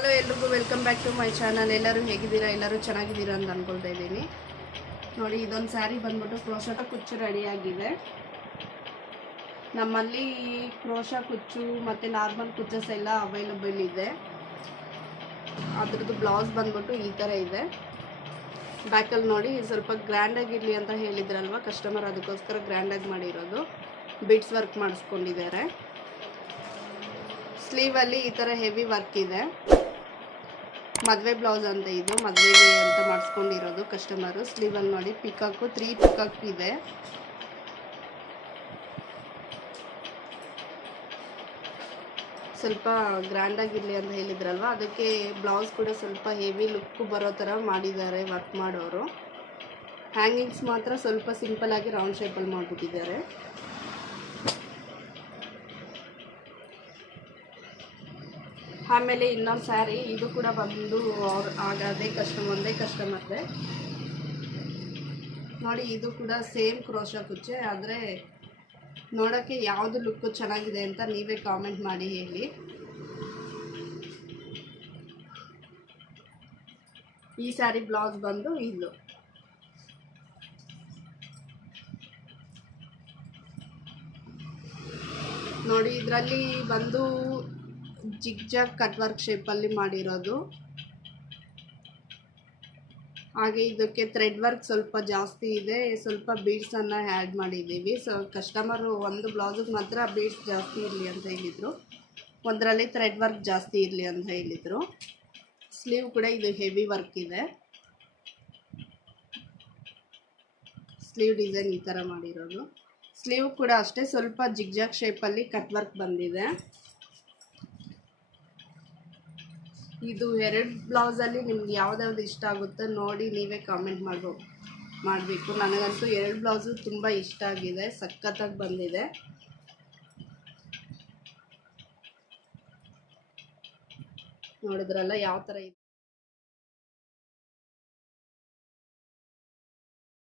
Hello ಎಲ್ರಿಗೂ welcome back to my channel. ಎಲ್ಲರೂ ಹೇಗಿದ್ದೀರಾ? ಎಲ್ಲರೂ ಚೆನ್ನಾಗಿದ್ದೀರಾ ಅಂತ ಅಂದ್ಕೊಳ್ತಾ ಇದ್ದೀನಿ. ನೋಡಿ, ಇದೊಂದು ಸ್ಯಾರಿ ಬಂದ್ಬಿಟ್ಟು ಕ್ರೋಶಾ ಕುಚ್ಚು ರೆಡಿಯಾಗಿದೆ. ನಮ್ಮಲ್ಲಿ ಕ್ರೋಶಾ ಕುಚ್ಚು ಮತ್ತು ನಾರ್ಮಲ್ ಕುಚ್ಚಸ್ ಎಲ್ಲ ಅವೈಲಬಲ್ ಇದೆ. ಅದ್ರದ್ದು ಬ್ಲೌಸ್ ಬಂದ್ಬಿಟ್ಟು ಈ ಥರ ಇದೆ. ಬ್ಯಾಕಲ್ಲಿ ನೋಡಿ, ಸ್ವಲ್ಪ ಗ್ರ್ಯಾಂಡಾಗಿರಲಿ ಅಂತ ಹೇಳಿದ್ರಲ್ವ ಕಸ್ಟಮರ್, ಅದಕ್ಕೋಸ್ಕರ ಗ್ರ್ಯಾಂಡಾಗಿ ಮಾಡಿರೋದು. ಬಿಡ್ಸ್ ವರ್ಕ್ ಮಾಡಿಸ್ಕೊಂಡಿದ್ದಾರೆ. ಸ್ಲೀವಲ್ಲಿ ಈ ಥರ ಹೆವಿ ವರ್ಕ್ ಇದೆ. ಮದುವೆ ಬ್ಲೌಸ್ ಅಂತ ಇದು, ಮದುವೆಗೆ ಅಂತ ಮಾಡಿಸ್ಕೊಂಡಿರೋದು ಕಸ್ಟಮರು. ಸ್ಲೀವಲ್ಲಿ ನೋಡಿ ಪಿಕಾಕು 3 ಪಿಕಾಕ್ ಇದೆ. ಸ್ವಲ್ಪ ಗ್ರ್ಯಾಂಡಾಗಿರಲಿ ಅಂತ ಹೇಳಿದ್ರಲ್ವ, ಅದಕ್ಕೆ ಬ್ಲೌಸ್ ಕೂಡ ಸ್ವಲ್ಪ ಹೆವಿ ಲುಕ್ ಬರೋ ಥರ ಮಾಡಿದ್ದಾರೆ ವರ್ಕ್ ಮಾಡೋರು. ಹ್ಯಾಂಗಿಂಗ್ಸ್ ಮಾತ್ರ ಸ್ವಲ್ಪ ಸಿಂಪಲ್ಲಾಗಿ ರೌಂಡ್ ಶೇಪಲ್ಲಿ ಮಾಡಿಬಿಟ್ಟಿದ್ದಾರೆ. ಆಮೇಲೆ ಇನ್ನೊಂದು ಸ್ಯಾರಿ, ಇದು ಕೂಡ ಬಂದು ಅದೇ ಕಸ್ಟಮರ್ದೆ ನೋಡಿ. ಇದು ಕೂಡ ಸೇಮ್ ಕ್ರೋಶಾ ಕುಚ್ಚೆ, ಆದರೆ ನೋಡೋಕ್ಕೆ ಯಾವುದು ಲುಕ್ಕು ಚೆನ್ನಾಗಿದೆ ಅಂತ ನೀವೇ ಕಾಮೆಂಟ್ ಮಾಡಿ ಹೇಳಿ. ಈ ಸ್ಯಾರಿ ಬ್ಲೌಸ್ ಬಂದು ಇದು. ನೋಡಿ, ಇದರಲ್ಲಿ ಬಂದು ಜಿಗ್ಜಾಗ್ ಕಟ್ ವರ್ಕ್ ಶೇಪಲ್ಲಿ ಮಾಡಿರೋದು. ಹಾಗೆ ಇದಕ್ಕೆ ಥ್ರೆಡ್ ವರ್ಕ್ ಸ್ವಲ್ಪ ಜಾಸ್ತಿ ಇದೆ, ಸ್ವಲ್ಪ ಬೀಡ್ಸನ್ನು ಆ್ಯಡ್ ಮಾಡಿದ್ದೀವಿ. ಕಸ್ಟಮರು ಒಂದು ಬ್ಲೌಸಿಗೆ ಮಾತ್ರ ಬೀಡ್ಸ್ ಜಾಸ್ತಿ ಇರಲಿ ಅಂತ ಹೇಳಿದರು, ಒಂದರಲ್ಲಿ ಥ್ರೆಡ್ ವರ್ಕ್ ಜಾಸ್ತಿ ಇರಲಿ ಅಂತ ಹೇಳಿದರು. ಸ್ಲೀವ್ ಕೂಡ ಇದು ಹೆವಿ ವರ್ಕ್ ಇದೆ. ಸ್ಲೀವ್ ಡಿಸೈನ್ ಈ ಥರ ಮಾಡಿರೋದು. ಸ್ಲೀವ್ ಕೂಡ ಅಷ್ಟೇ ಸ್ವಲ್ಪ ಜಿಗ್ಜಾಗ್ ಶೇಪಲ್ಲಿ ಕಟ್ ವರ್ಕ್ ಬಂದಿದೆ. ಇದು 2 ಬ್ಲೌಸಲ್ಲಿ ನಿಮ್ಗೆ ಯಾವ್ದಾವ್ದು ಇಷ್ಟ ಆಗುತ್ತೆ ನೋಡಿ ನೀವೇ ಕಾಮೆಂಟ್ ಮಾಡಬೇಕು. ನನಗಂತೂ 2 ಬ್ಲೌಸು ತುಂಬ ಇಷ್ಟ ಆಗಿದೆ, ಸಖತ್ತಾಗಿ ಬಂದಿದೆ. ನೋಡಿದ್ರಲ್ಲ ಯಾವ ಥರ ಇದೆ.